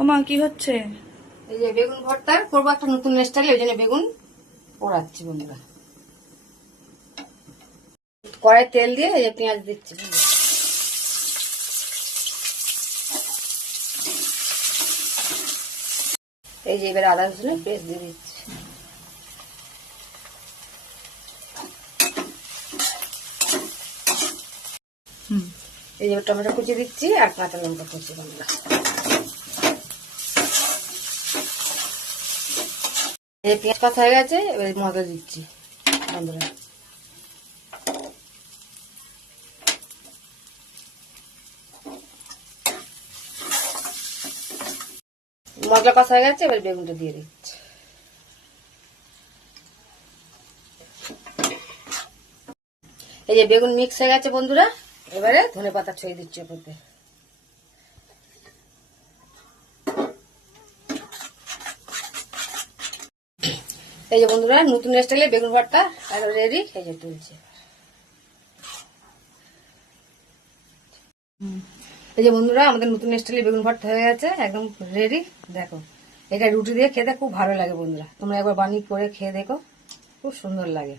ওমা কি হচ্ছে? এই যে বেগুন ভর্তা করবো একটা নতুন স্টাইলে, ওই জন্য বেগুন পোড়াচ্ছি বন্ধুরা। কড়াই তেল দিয়ে এই যে পেঁয়াজ দিচ্ছি বন্ধুরা। এই যে এবার আদা রসুনের পেস্ট দিয়ে দিচ্ছি। এই যে টমেটো কুচি দিচ্ছি আর কাঁচা লঙ্কা কুচি বন্ধুরা। এই পেঁয়াজ কষা হয়ে গেছে, এবার মশলা দিচ্ছি বন্ধুরা। মশলা কষা হয়ে গেছে, এবার বেগুনটা দিয়ে দিচ্ছি। এই যে বেগুন মিক্স হয়ে গেছে বন্ধুরা, এবারে ধনেপাতা ছড়িয়ে দিচ্ছি ওপর দিয়ে। এই যে বন্ধুরা নতুন স্টাইলে বেগুন ভর্তা একদম রেডি। এই যে তুলছি। এই যে বন্ধুরা আমাদের নতুন স্টাইলে বেগুন ভর্তা হয়ে গেছে, একদম রেডি। দেখো এটা রুটি দিয়ে খেতে খুব ভালো লাগে বন্ধুরা, তোমরা একবার বানিয়ে করে খেয়ে দেখো, খুব সুন্দর লাগে।